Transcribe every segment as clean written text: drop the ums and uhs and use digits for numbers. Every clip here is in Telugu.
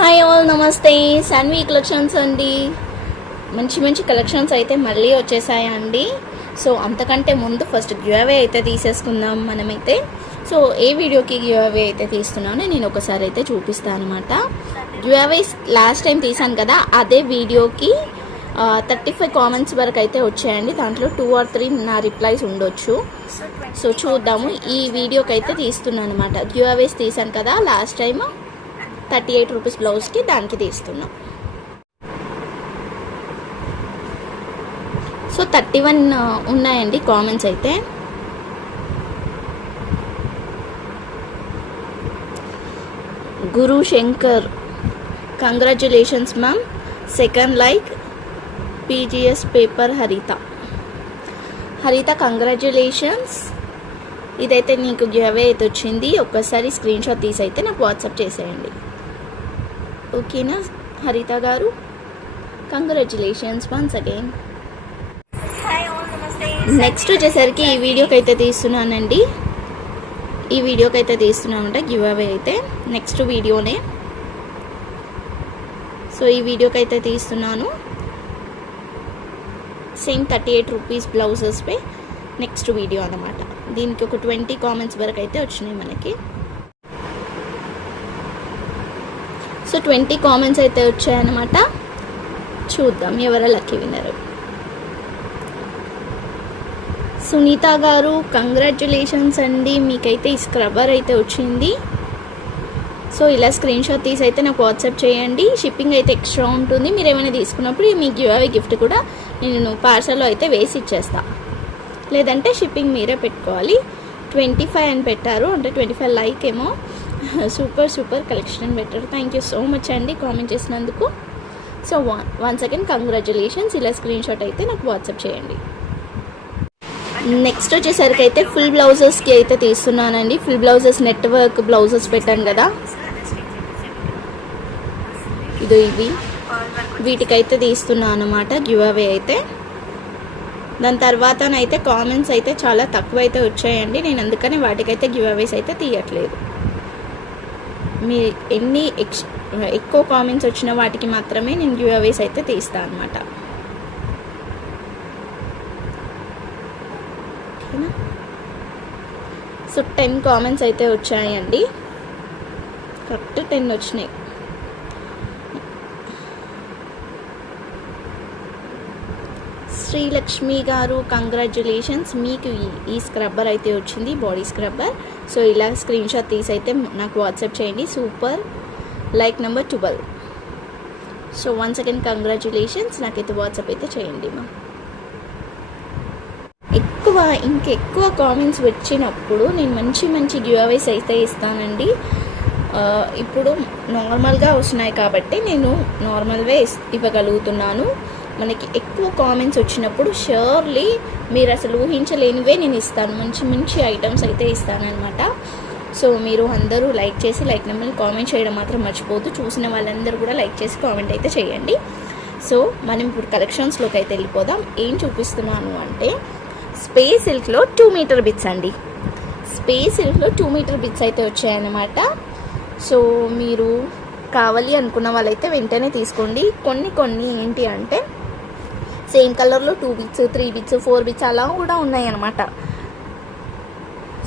హాయ్ ఆల్, నమస్తే. శాన్వి కలెక్షన్స్ అండి. మంచి మంచి కలెక్షన్స్ అయితే మళ్ళీ వచ్చేసాయండి. సో అంతకంటే ముందు ఫస్ట్ గివ్ అవే అయితే తీసేసుకుందాం మనమైతే. సో ఏ వీడియోకి గివ్ అవే అయితే తీస్తున్నానో నేను ఒకసారి అయితే చూపిస్తాను అనమాట. గివ్ అవే లాస్ట్ టైం తీసాను కదా, అదే వీడియోకి 35 కామెంట్స్ వరకు అయితే వచ్చాయండి. దాంట్లో 2 or 3 నా రిప్లైస్ ఉండొచ్చు. సో చూద్దాము. ఈ వీడియోకి అయితే తీస్తున్నాను అనమాట. గివ్ అవేస్ తీసాను కదా లాస్ట్ టైం, 38 రూపీస్ బ్లౌజ్కి, దానికి తీస్తున్నాం. సో 31 ఉన్నాయండి కామెంట్స్ అయితే. Guru Shankar, congratulations ma'am, second like, PGS paper Haritha congratulations. ఇదైతే నీకు గివ్ అవే అయితే వచ్చింది. ఒక్కసారి స్క్రీన్ షాట్ తీసి అయితే నాకు వాట్సాప్ చేసేయండి, ఓకేనా హరిత గారు? Congratulations once again. నెక్స్ట్ వచ్చేసరికి ఈ వీడియోకి అయితే తీస్తున్నానండి. ఈ వీడియోకి అయితే తీస్తున్నామంట గివ్ అవే అయితే, నెక్స్ట్ వీడియోనే. సో ఈ వీడియోకి అయితే తీస్తున్నాను. Same 38 rupees blouses pay next video అనమాట. దీనికి ఒక 20 కామెంట్స్ వరకు అయితే వచ్చినాయి మనకి. సో 20 కామెంట్స్ అయితే వచ్చాయన్నమాట. చూద్దాం ఎవరు లక్కీ విన్నర్. సునీత గారు కంగ్రాచ్యులేషన్స్ అండి, మీకైతే ఈ స్క్రబ్బర్ అయితే వచ్చింది. సో ఇలా స్క్రీన్ షాట్ తీసి అయితే నాకు వాట్సాప్ చేయండి. షిప్పింగ్ అయితే ఎక్స్ట్రా ఉంటుంది. మీరు ఏమైనా తీసుకున్నప్పుడు మీ గివ్ అవే గిఫ్ట్ కూడా నేను పార్సల్లో అయితే వేసి ఇచ్చేస్తా. లేదంటే షిప్పింగ్ మీరే పెట్టుకోవాలి. 25 అని పెట్టారు, అంటే 25 లైక్ ఏమో. సూపర్ కలెక్షన్ పెట్టారు. థ్యాంక్ యూ సో మచ్ అండి కామెంట్ చేసినందుకు. So once again congratulations. ఇలా స్క్రీన్ షాట్ అయితే నాకు వాట్సాప్ చేయండి. నెక్స్ట్ వచ్చేసరికి అయితే ఫుల్ బ్లౌజెస్కి అయితే తీస్తున్నానండి. Full blouses net work blouses పెట్టాను కదా, ఇవి వీటికైతే తీస్తున్నాను అనమాట గివ్ అవే అయితే. దాని తర్వాతనైతే కామెంట్స్ అయితే చాలా తక్కువ అయితే వచ్చాయండి. నేను అందుకని వాటికైతే గివ్ అవేస్ అయితే తీయట్లేదు. మీ ఎన్ని ఎక్కువ కామెంట్స్ వచ్చిన వాటికి మాత్రమే నేను గివ్ అవేస్ అయితే తీస్తాను అనమాట. ఓకేనా? సో 10 కామెంట్స్ అయితే వచ్చాయండి. కరెక్ట్ 10 వచ్చినాయి. శ్రీలక్ష్మి గారు కంగ్రాచ్యులేషన్స్, మీకు ఈ స్క్రబ్బర్ అయితే వచ్చింది, బాడీ స్క్రబ్బర్. సో ఇలా స్క్రీన్ షాట్ తీసి అయితే నాకు వాట్సాప్ చేయండి. Super like number 12. So once again congratulations. నాకైతే వాట్సాప్ అయితే చేయండి మా. ఇంకెక్కువ కామెంట్స్ వచ్చినప్పుడు నేను మంచి గివ్ అవేస్ అయితే ఇస్తానండి. ఇప్పుడు నార్మల్గా వస్తున్నాయి కాబట్టి నేను నార్మల్వే ఇవ్వగలుగుతున్నాను. మనకి ఎక్కువ కామెంట్స్ వచ్చినప్పుడు ష్యూర్లీ మీరు అసలు ఊహించలేనివే నేను ఇస్తాను. మంచి ఐటమ్స్ అయితే ఇస్తానన్నమాట. సో మీరు అందరూ లైక్ చేసి లైక్ నెంబర్ని కామెంట్ చేయడం మాత్రం మర్చిపోద్దు. చూసిన వాళ్ళందరూ కూడా లైక్ చేసి కామెంట్ అయితే చేయండి. సో మనం ఇప్పుడు కలెక్షన్స్లోకి అయితే వెళ్ళిపోదాం. ఏం చూపిస్తున్నాను అంటే స్పేస్ సిల్క్లో 2 మీటర్ బిట్స్ అండి. స్పేస్ సిల్క్లో 2 మీటర్ బిట్స్ అయితే వచ్చాయన్నమాట. సో మీరు కావాలి అనుకున్న వాళ్ళైతే వెంటనే తీసుకోండి. కొన్ని ఏంటి అంటే సేమ్ కలర్లో 2 బిట్స్, 3 బిట్స్, 4 బిట్స్ అలా కూడా ఉన్నాయి అన్నమాట.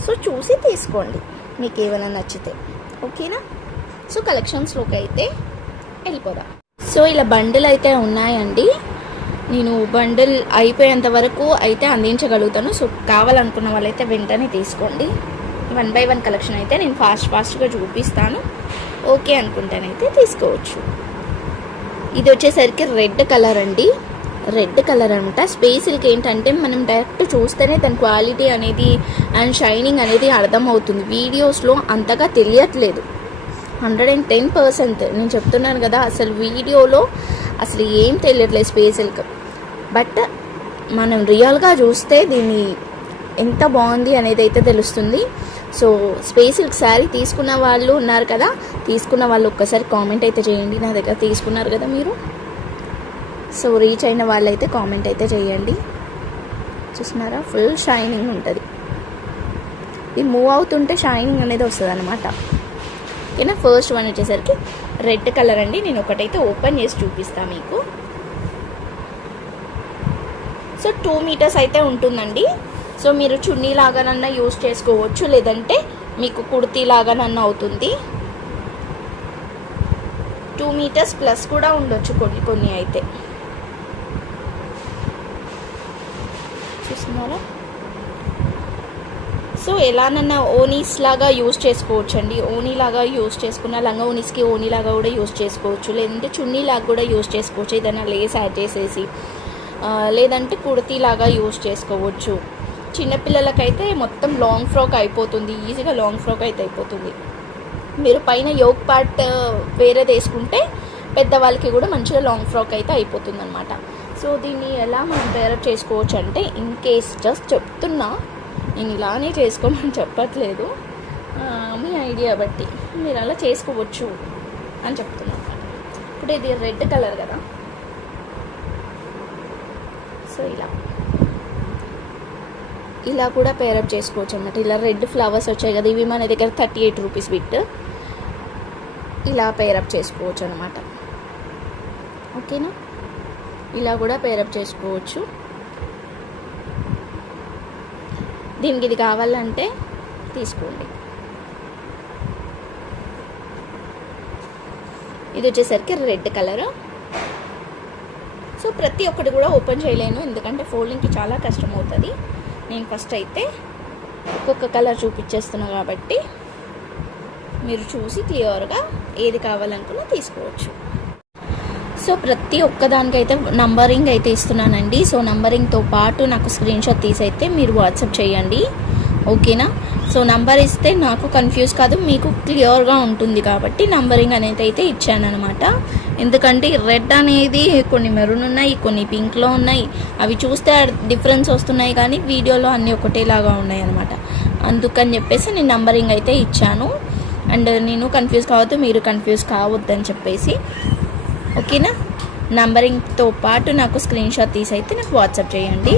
సో చూసి తీసుకోండి మీకు ఏమైనా నచ్చితే, ఓకేనా? సో కలెక్షన్స్లోకి అయితే వెళ్ళిపోదాం. సో ఇలా బండిల్ అయితే ఉన్నాయండి. నేను బండిల్ అయిపోయేంత వరకు అయితే అందించగలుగుతాను. సో కావాలనుకున్న వాళ్ళైతే వెంటనే తీసుకోండి. 1 by 1 కలెక్షన్ అయితే నేను ఫాస్ట్గా చూపిస్తాను. ఓకే అనుకుంటేనైతే తీసుకోవచ్చు. ఇది వచ్చేసరికి రెడ్ కలర్ అండి. రెడ్ కలర్ అనమాట. స్పేస్ సిల్క్ ఏంటంటే మనం డైరెక్ట్ చూస్తేనే దాని క్వాలిటీ అనేది అండ్ షైనింగ్ అనేది అర్థమవుతుంది. వీడియోస్లో అంతగా తెలియట్లేదు. 110% నేను చెప్తున్నాను కదా, అసలు వీడియోలో అసలు ఏం తెలియట్లేదు స్పేస్ సిల్క్. బట్ మనం రియల్గా చూస్తే దీన్ని ఎంత బాగుంది అనేది అయితే తెలుస్తుంది. సో స్పేస్ సిల్క్ శారీ తీసుకున్న వాళ్ళు ఉన్నారు కదా, తీసుకున్న వాళ్ళు ఒక్కసారి కామెంట్ అయితే చేయండి. నా దగ్గర తీసుకున్నారు కదా మీరు. సో రీచ్ అయిన వాళ్ళైతే కామెంట్ అయితే చేయండి. చూస్తున్నారా, ఫుల్ షైనింగ్ ఉంటుంది. ఇది మూవ్ అవుతుంటే షైనింగ్ అనేది వస్తుంది అనమాట. ఓకేనా. ఫస్ట్ వన్ వచ్చేసరికి రెడ్ కలర్ అండి. నేను ఒకటైతే ఓపెన్ చేసి చూపిస్తాను మీకు. సో 2 మీటర్స్ అయితే ఉంటుందండి. సో మీరు చున్నీ లాగానన్నా యూజ్ చేసుకోవచ్చు, లేదంటే మీకు కుర్తీ లాగానన్నా అవుతుంది. 2 మీటర్స్ ప్లస్ కూడా ఉండొచ్చు కొన్ని అయితే. చూస్తున్నారా? సో ఎలానన్నా ఓనీస్ లాగా యూజ్ చేసుకోవచ్చు అండి. ఓనీ లాగా యూజ్ చేసుకున్న లంగా ఓనీస్కి ఓనీ లాగా కూడా యూజ్ చేసుకోవచ్చు, లేదంటే చున్నీ లాగా కూడా యూజ్ చేసుకోవచ్చు, ఏదైనా లేస్ యాడ్ చేసేసి, లేదంటే కుర్తీ లాగా యూజ్ చేసుకోవచ్చు. చిన్నపిల్లలకైతే మొత్తం లాంగ్ ఫ్రాక్ అయిపోతుంది, ఈజీగా లాంగ్ ఫ్రాక్ అయితే అయిపోతుంది. మీరు పైన యోక్ పార్ట్ వేరేది వేసుకుంటే పెద్దవాళ్ళకి కూడా మంచిగా లాంగ్ ఫ్రాక్ అయితే అయిపోతుంది అనమాట. సో దీన్ని ఎలా మనం పేరప్ చేసుకోవచ్చు అంటే, ఇన్ కేస్ జస్ట్ చెప్తున్నా, నేను ఇలానే చేసుకోమని చెప్పట్లేదు, మీ ఐడియా బట్టి మీరు అలా చేసుకోవచ్చు అని చెప్తున్నాను. ఇప్పుడు ఇది రెడ్ కలర్ కదా, సో ఇలా కూడా పేరప్ చేసుకోవచ్చు అన్నమాట. ఇలా రెడ్ ఫ్లవర్స్ వచ్చాయి కదా, ఇవి మన దగ్గర 38 రూపీస్ బిట్. ఇలా పేరప్ చేసుకోవచ్చు అనమాట. ఓకేనా? ఇలా కూడా పేరప్ చేసుకోవచ్చు. దీనికి ఇది కావాలంటే తీసుకోండి. ఇది వచ్చేసరికి రెడ్ కలర్. సో ప్రతి ఒక్కటి కూడా ఓపెన్ చేయలేను, ఎందుకంటే ఫోల్డింగ్కి చాలా కష్టం అవుతుంది. నేను ఫస్ట్ అయితే ఒక్కొక్క కలర్ చూపించేస్తున్నా కాబట్టి మీరు చూసి క్లియర్గా ఏది కావాలనుకున్నా తీసుకోవచ్చు. సో ప్రతి ఒక్కదానికైతే నంబరింగ్ అయితే ఇస్తున్నానండి. సో నంబరింగ్తో పాటు నాకు స్క్రీన్ షాట్ తీసి అయితే మీరు వాట్సాప్ చేయండి. ఓకేనా? సో నంబర్ ఇస్తే నాకు కన్ఫ్యూజ్ కాదు, మీకు క్లియర్గా ఉంటుంది కాబట్టి నంబరింగ్ అనేది అయితే ఇచ్చాను అనమాట. ఎందుకంటే రెడ్ అనేది కొన్ని మెరూన్ ఉన్నాయి, కొన్ని పింక్లో ఉన్నాయి. అవి చూస్తే డిఫరెన్స్ వస్తున్నాయి, కానీ వీడియోలో అన్నీ ఒకటేలాగా ఉన్నాయి అనమాట. అందుకని చెప్పేసి నేను నంబరింగ్ అయితే ఇచ్చాను. అండ్ నేను కన్ఫ్యూజ్ కావద్దు, మీరు కన్ఫ్యూజ్ కావద్దని చెప్పేసి. ఓకేనా? నంబరింగ్తో పాటు నాకు స్క్రీన్ షాట్ తీసి అయితే నాకు వాట్సాప్ చేయండి.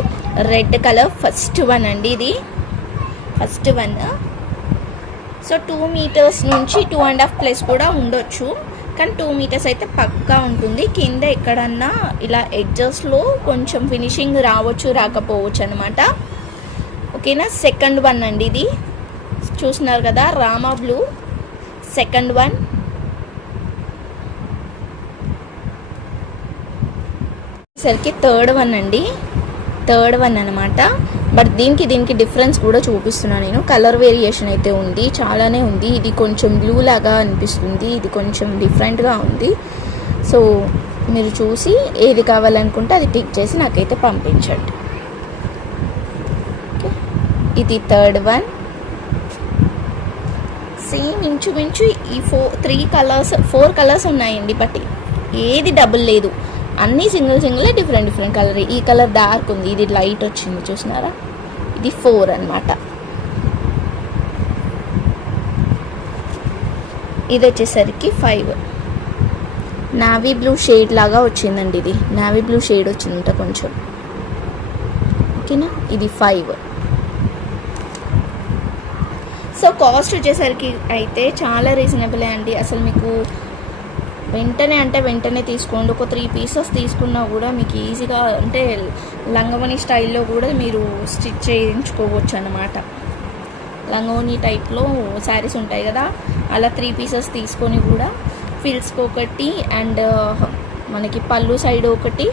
రెడ్ కలర్ ఫస్ట్ వన్ అండి, ఇది ఫస్ట్ వన్. సో 2 మీటర్స్ నుంచి 2.5 ప్లస్ కూడా ఉండొచ్చు, కానీ 2 మీటర్స్ అయితే పక్కా ఉంటుంది. కింద ఎక్కడన్నా ఇలా ఎడ్జెస్లో కొంచెం ఫినిషింగ్ రావచ్చు, రాకపోవచ్చు అనమాట. ఓకేనా? సెకండ్ వన్ అండి, ఇది చూస్తున్నారు కదా, రామా బ్లూ సెకండ్ వన్. సరికి థర్డ్ వన్ అండి, థర్డ్ వన్ అనమాట. బట్ దీనికి డిఫరెన్స్ కూడా చూపిస్తున్నాను నేను. కలర్ వేరియేషన్ అయితే ఉంది, చాలానే ఉంది. ఇది కొంచెం బ్లూ లాగా అనిపిస్తుంది, ఇది కొంచెం డిఫరెంట్గా ఉంది. సో మీరు చూసి ఏది కావాలనుకుంటే అది టిక్ చేసి నాకైతే పంపించండి. ఓకే, ఇది థర్డ్ వన్. సేమ్ ఇంచుమించు ఈ 4 కలర్స్ ఉన్నాయండి, బట్ ఏది డబుల్ లేదు, అన్నీ సింగిల్ డిఫరెంట్ కలర్. ఈ కలర్ డార్క్ ఉంది, ఇది లైట్ వచ్చింది, చూసినారా? ఇది 4 అనమాట. ఇది వచ్చేసరికి 5. నావీ బ్లూ షేడ్ లాగా వచ్చిందండి, ఇది నావీ బ్లూ షేడ్ వచ్చిందంట కొంచెం. ఓకేనా? ఇది 5. సో కాస్ట్ వచ్చేసరికి అయితే చాలా రీజనబులే అండి. అసలు మీకు వెంటనే తీసుకోండి. ఒక 3 పీసెస్ తీసుకున్నా కూడా మీకు ఈజీగా, అంటే లంగవని స్టైల్లో కూడా మీరు స్టిచ్ చేయించుకోవచ్చు అనమాట. లంగవని టైప్లో శారీస్ ఉంటాయి కదా, అలా 3 పీసెస్ తీసుకొని కూడా ఫిల్స్కి ఒకటి, అండ్ మనకి పళ్ళు సైడ్ ఒకటి,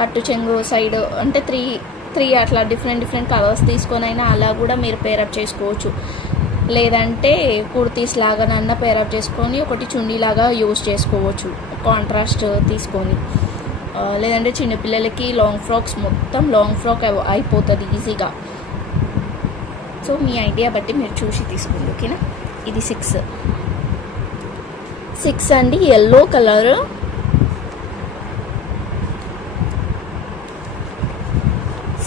కట్టు చెంగు సైడ్, అంటే 3 అట్లా డిఫరెంట్ కలర్స్ తీసుకొని అయినా అలా కూడా మీరు పేరప్ చేసుకోవచ్చు. లేదంటే కుర్తీస్ లాగానన్నా పేరప్ చేసుకొని ఒకటి చున్నీ లాగా యూజ్ చేసుకోవచ్చు, కాంట్రాస్ట్ తీసుకొని. లేదంటే చిన్నపిల్లలకి లాంగ్ ఫ్రాక్స్, మొత్తం లాంగ్ ఫ్రాక్ అయిపోతుంది ఈజీగా. సో మీ ఐడియా బట్టి మీరు చూసి తీసుకోండి. ఓకేనా? ఇది 6 అండి, ఎల్లో కలర్.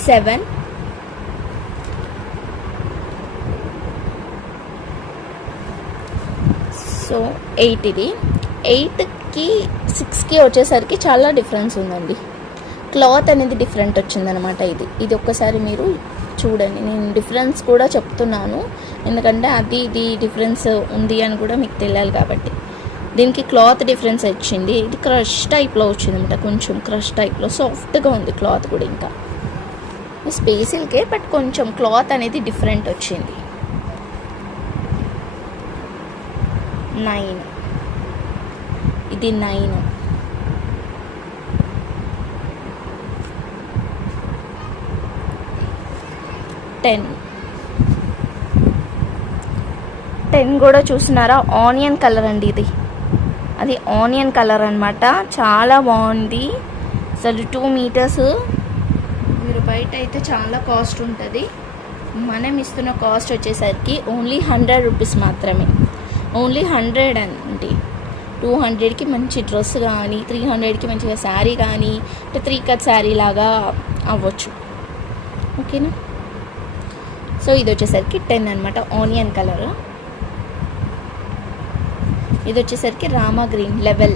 7, సో 8. ఇది 8కి 6కి వచ్చేసరికి చాలా డిఫరెన్స్ ఉందండి. క్లాత్ అనేది డిఫరెంట్ వచ్చిందనమాట. ఇది ఒక్కసారి మీరు చూడండి. నేను డిఫరెన్స్ కూడా చెప్తున్నాను, ఎందుకంటే ఇది డిఫరెన్స్ ఉంది అని కూడా మీకు తెలియాలి కాబట్టి. దీనికి క్లాత్ డిఫరెన్స్ వచ్చింది. ఇది క్రష్ టైప్లో వచ్చింది అనమాట, కొంచెం క్రష్ టైప్లో సాఫ్ట్గా ఉంది క్లాత్ కూడా. ఇంకా స్పేస్ సిల్కే బట్ కొంచెం క్లాత్ అనేది డిఫరెంట్ వచ్చింది. 9, ఇది 9. 10 కూడా చూస్తున్నారా, ఆనియన్ కలర్ అండి ఇది. అది ఆనియన్ కలర్ అనమాట, చాలా బాగుంది అసలు. 2 మీటర్స్ మీరు బయట అయితే చాలా కాస్ట్ ఉంటుంది. మనం ఇస్తున్న కాస్ట్ వచ్చేసరికి ఓన్లీ 100 రూపీస్ మాత్రమే. ఓన్లీ 100 అండి. 200కి మంచి డ్రెస్ కానీ, 300కి మంచిగా శారీ కానీ, అంటే 3 కట్ శారీ లాగా అవ్వచ్చు. ఓకేనా. సో ఇది వచ్చేసరికి 10 అనమాట, ఆనియన్ కలర్. ఇది వచ్చేసరికి రామా గ్రీన్ 11.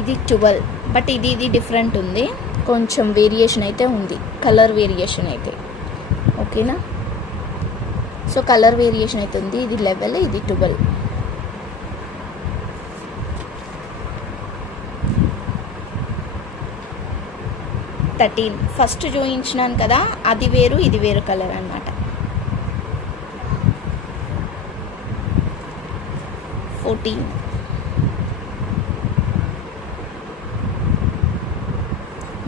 ఇది 12, బట్ ఇది డిఫరెంట్ ఉంది, కొంచెం వేరియేషన్ అయితే ఉంది, కలర్ వేరియేషన్ అయితే. ఓకేనా. సో కలర్ వేరియేషన్ అయితే ఉంది. ఇది 11, ఇది 12. ఫస్ట్ చూపించినాను కదా, అది వేరు ఇది వేరు కలర్ అనమాట. 14.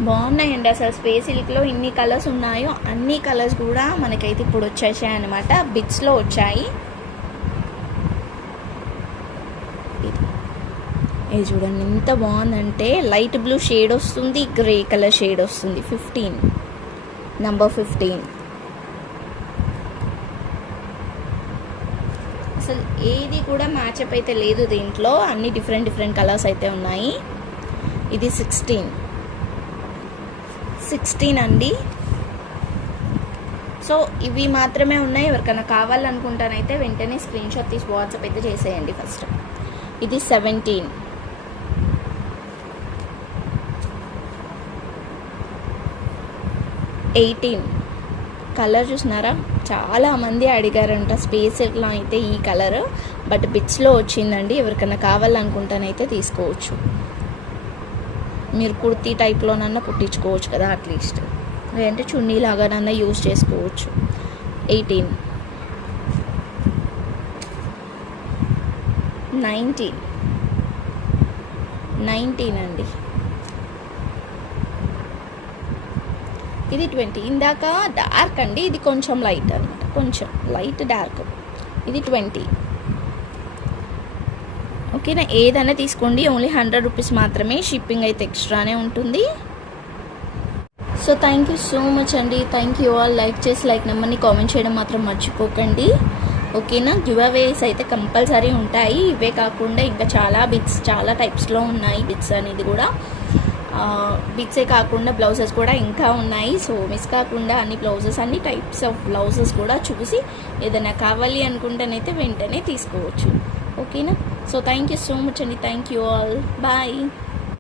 బాగున్నాయండి అసలు. స్పేస్ సిల్క్లో ఇన్ని కలర్స్ ఉన్నాయో అన్ని కలర్స్ కూడా మనకైతే ఇప్పుడు వచ్చేసాయి అనమాట, బిట్స్లో వచ్చాయి. ఇది చూడండి ఎంత బాగుందంటే, లైట్ బ్లూ షేడ్ వస్తుంది, గ్రే కలర్ షేడ్ వస్తుంది. 15, నంబర్ 15. అసలు ఏది కూడా మ్యాచప్ అయితే లేదు దీంట్లో, అన్ని డిఫరెంట్ కలర్స్ అయితే ఉన్నాయి. ఇది 16 అండి. సో ఇవి మాత్రమే ఉన్నాయి. ఎవరికైనా కావాలనుకుంటానైతే వెంటనే స్క్రీన్ షాట్ తీసి వాట్సాప్ అయితే చేసేయండి ఫస్ట్. ఇది 17. 18. కలర్ చూసినారా, చాలా మంది అడిగారంట స్పేస్ సిల్క్లో అయితే ఈ కలర్, బట్ బిట్స్లో వచ్చిందండి. ఎవరికైనా కావాలనుకుంటానైతే తీసుకోవచ్చు. మీరు కుర్తీ టైప్లోనన్నా కుట్టించుకోవచ్చు కదా అట్లీస్ట్, లేదంటే చున్నీ లాగానన్నా యూజ్ చేసుకోవచ్చు. 18. 19 అండి. ఇది 20. ఇందాక డార్క్ అండి, ఇది కొంచెం లైట్ అనమాట, కొంచెం లైట్ డార్క్. ఇది 20. ఓకేనా. ఏదైనా తీసుకోండి, ఓన్లీ 100 రూపీస్ మాత్రమే. షిప్పింగ్ అయితే ఎక్స్ట్రానే ఉంటుంది. So thank you so much అండి. Thank you all. లైక్ చేసి లైక్ నెంబర్ని కామెంట్ చేయడం మాత్రం మర్చిపోకండి. ఓకేనా. గివ్ అవేస్ అయితే కంపల్సరీ ఉంటాయి. ఇవే కాకుండా ఇంకా చాలా బిట్స్, చాలా టైప్స్లో ఉన్నాయి బిట్స్ అనేది కూడా. బిట్సే కాకుండా బ్లౌజెస్ కూడా ఇంకా ఉన్నాయి. సో మిస్ కాకుండా అన్ని బ్లౌజెస్, అన్ని టైప్స్ ఆఫ్ బ్లౌజెస్ కూడా చూసి ఏదైనా కావాలి అనుకుంటేనైతే వెంటనే తీసుకోవచ్చు. ఓకేనా. So thank you so much అండి. Thank you all. బాయ్.